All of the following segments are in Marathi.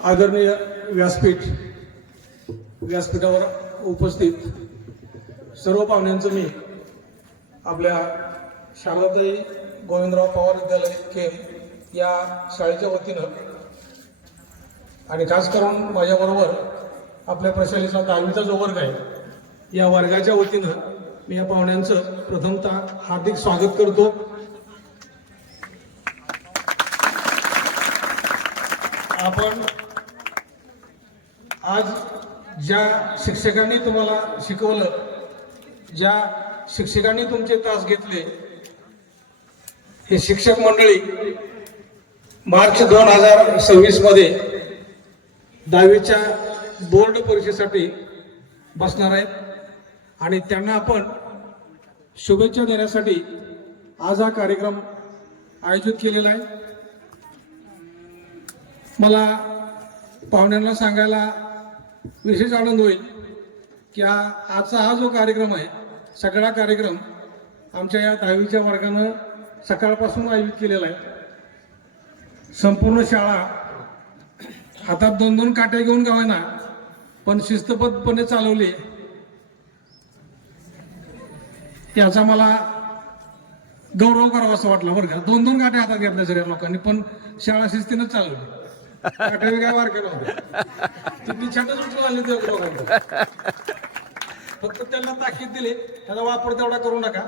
आदरणीय व्यासपीठावर उपस्थित सर्व पाहुण्यांचं मी आपल्या शारदाताई गोविंदराव पवार विद्यालय केम या शाळेच्या वतीनं आणि खास करून माझ्याबरोबर आपल्या प्रशालेचा 10वीचा जो वर्ग आहे या वर्गाच्या वतीनं मी या पाहुण्यांचं प्रथमतः हार्दिक स्वागत करतो। आपण आज ज्या शिक्षकांनी तुम्हाला शिकवलं, ज्या शिक्षकांनी तुमचे तास घेतले, हे शिक्षक मंडळी मार्च 2026 मध्ये 10वीच्या बोर्ड परीक्षेसाठी बसणार आहेत आणि त्यांना आपण शुभेच्छा देण्यासाठी आज हा कार्यक्रम आयोजित केलेला आहे। मला पाहुण्यांना सांगायला विशेष आनंद होईल की आजचा हा जो कार्यक्रम आहे, सगळा कार्यक्रम आमच्या या 10वीच्या वर्गानं सकाळपासून आयोजित केलेला आहे। संपूर्ण शाळा हातात 2-2 काट्या घेऊन गावांना पण शिस्तबद्धपणे चालवली, त्याचा मला गौरव करावा असं वाटलं बरं का। 2-2 काट्या हातात घेतल्या सगळ्या लोकांनी, पण शाळा शिस्तीनं चालवली। काट्या काय वार केला होता, तुम्ही छाटच उचलून आले ते लोकांना, फक्त त्यांना ताकीद दिली त्याचा वापर तेवढा करू नका,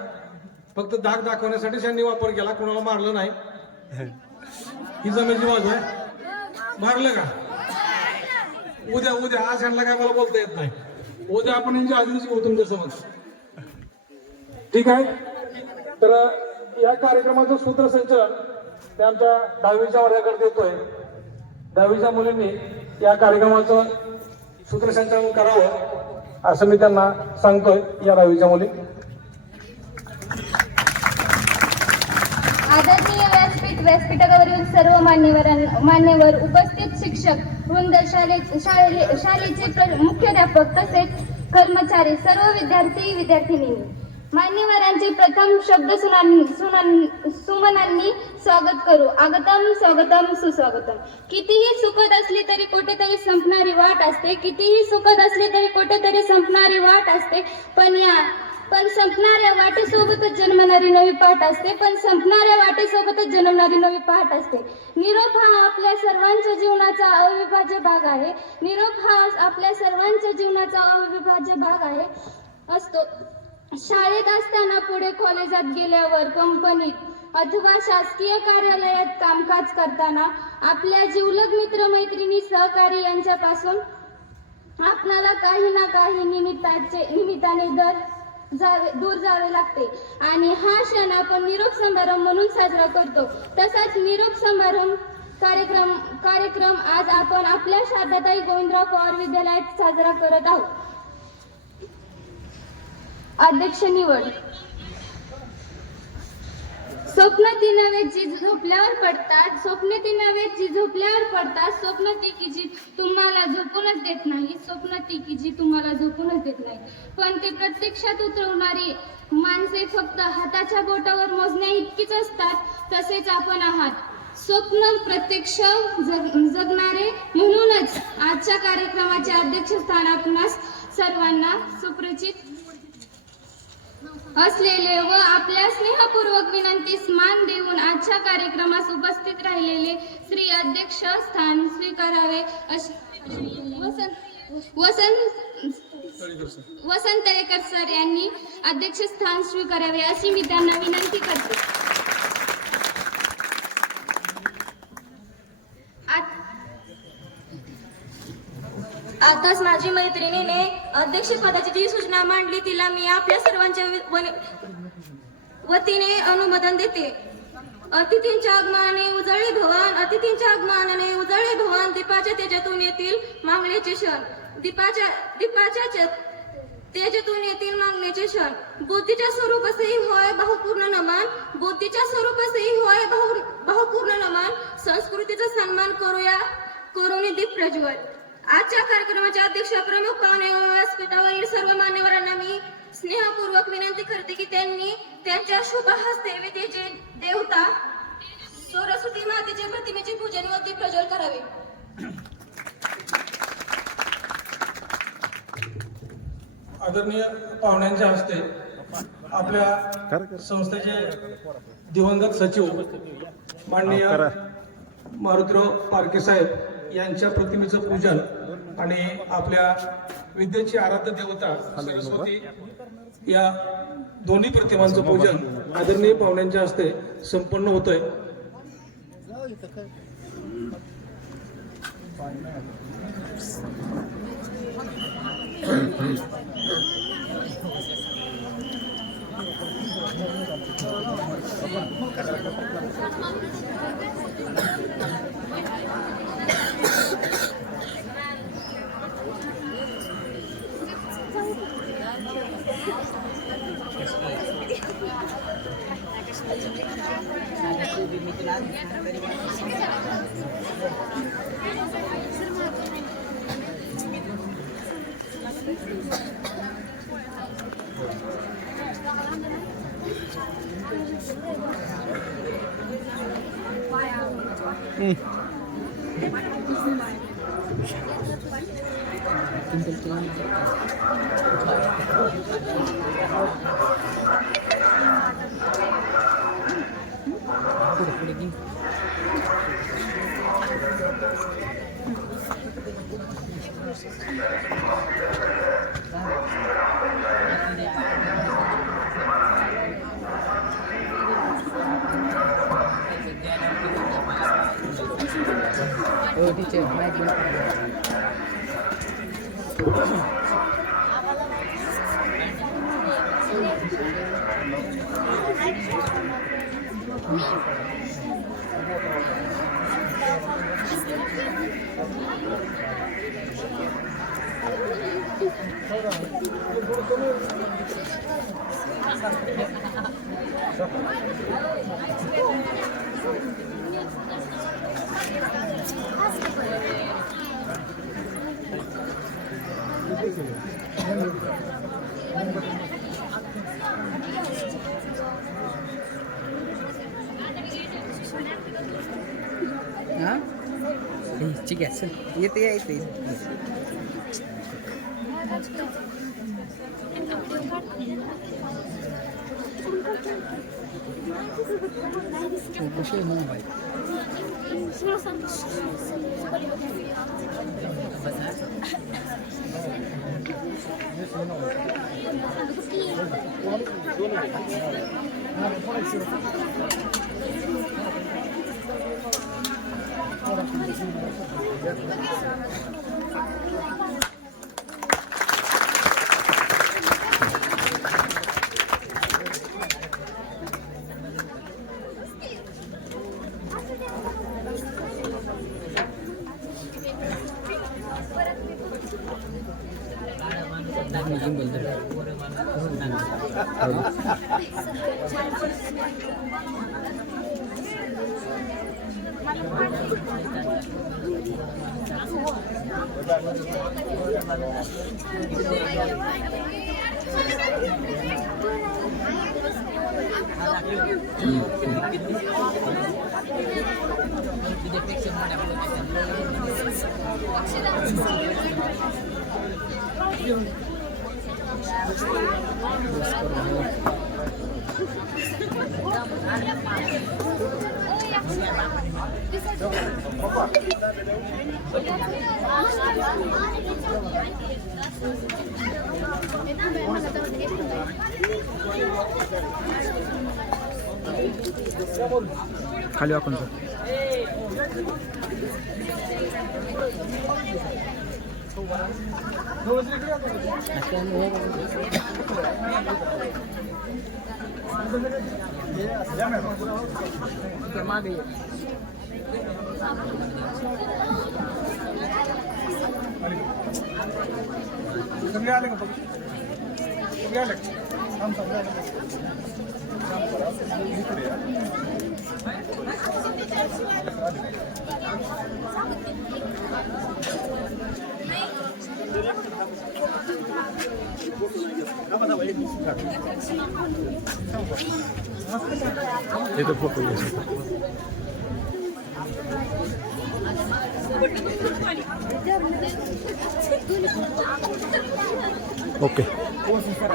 फक्त धाक दाखवण्यासाठी त्यांनी वापर केला, कोणाला मारलं नाही। ही जमेची बाजू आहे, मारलं का उद्या आज यांना काय मला बोलता येत नाही, उद्या आपण यांच्या आधीच घेऊ तुमच्या समज, ठीक आहे। तर या कार्यक्रमाचं सूत्रसंचालन ते आमच्या 10वीच्या वर्गाकडे देतोय। 10वीच्या मुलींनी या कार्यक्रमाचं सूत्रसंचालन करावं असं मी त्यांना सांगतोय। या 10वीच्या मुली आदरणीय व्यासपीठावरील सर्व मान्यवर उपस्थित शिक्षक वृंद, शाळेचे मुख्याध्यापक तसेच कर्मचारी, सर्व विद्यार्थी मान्यवरांचे प्रथम शब्द सुमनांनी स्वागत करू। आगतम स्वागतम सुस्वागतम। कितीही सुखद असली तरी कुठेतरी संपणारी वाट असते, कितीही सुखद असली तरी कुठेतरी संपणारी वाट असते, पण संपणाऱ्या वाटेसोबतच जन्मणारी नवी पाठ असते, पण संपणाऱ्या वाटेसोबतच जन्मणारी नवी पाठ असते। निरोप हा आपल्या सर्वांच्या जीवनाचा अविभाज्य भाग आहे। निरोप हा आपल्या सर्वांच्या जीवनाचा अविभाज्य भाग आहे असतो। शाळेत असताना, पुढे कॉलेजात गेल्यावर, कंपनीत अथवा शासकीय कार्यालयात कामकाज करताना आपल्या जिवलग मित्रमैत्रिणी, सहकारी यांच्यापासून आपणाला काही ना काही निमित्ताने दूर जावे लागते आणि हा क्षण आपण निरोप समारंभ म्हणून साजरा करतो। तसाच निरोप समारंभ कार्यक्रम आज आपण आपल्या शारदाताई गोविंदराव पवार विद्यालयात साजरा करत आहोत। अध्यक्ष निवड। स्वप्न ती नव्हे जी झोपल्यावर पडतात, स्वप्न ती नव्हे जी झोपल्यावर पडतात, स्वप्न ती की जी तुम्हाला झोपूनच देत नाही, स्वप्न ती की जी तुम्हाला झोपूनच देत नाही, पण ते प्रत्यक्षात उतरवणारी माणसे फक्त हाताच्या बोटावर मोजण्या इतकीच असतात। तसेच आपण आहात स्वप्न प्रत्यक्ष जगणारे, म्हणूनच आजच्या कार्यक्रमाचे अध्यक्षस्थान आपणास सर्वांना सुपरिचित असलेले व आपल्या स्नेहपूर्वक विनंतीस मान देऊन आजच्या कार्यक्रमास उपस्थित राहिलेले श्री अध्यक्ष स्थान स्वीकारावे वसंत तळेकर सर यांनी अध्यक्ष स्थान स्वीकारावे अशी मी त्यांना विनंती करते। आताच माझी मैत्रिणीने अध्यक्षपदाची जी सूचना मांडली तिला मी आपल्या सर्वांच्या वतीने अनुमोदन देते। अतिथींच्या आगमनाने उजळे भवन, अतिथींच्या आगमनाने उजळे भवन, दीपाच्या तेजातून येतील मागण्याचे क्षण, दीपाच्या तेजातून येतील मागण्याचे क्षण, बुद्धीच्या स्वरूपासही होय भावपूर्ण नमन, बुद्धीच्या स्वरूपासही होय भावपूर्ण नमन, संस्कृतीचा सन्मान करून दीप प्रज्वल। आजच्या कार्यक्रमाचे अध्यक्ष, प्रमुख पाहुणे व व्यासपीठावरील सर्व मान्यवरांना मी स्नेहपूर्वक विनंती करते की त्यांनी त्यांच्या शुभ हस्ते विद्येचे देवता सरस्वती मातेच्या प्रतिमेचे पूजन व दीप प्रज्वल करावे। आदरणीय पाहुण्यांच्या हस्ते आपल्या संस्थेचे दिवंगत सचिव माननीय मारुतीराव पारखे साहेब यांच्या प्रतिमेचं पूजन आणि आपल्या विद्येची आराध्य देवता सरस्वती या दोन्ही प्रतिमांचं पूजन आदरणीय पाहुण्यांच्या हस्ते संपन्न होतंय. ठीक आहे, येते येते. खाली वाकून जा. सगळे आले का? सगळे आले का? थांब सगळे आले का? इकडे या. इथं फोटो ओके. सर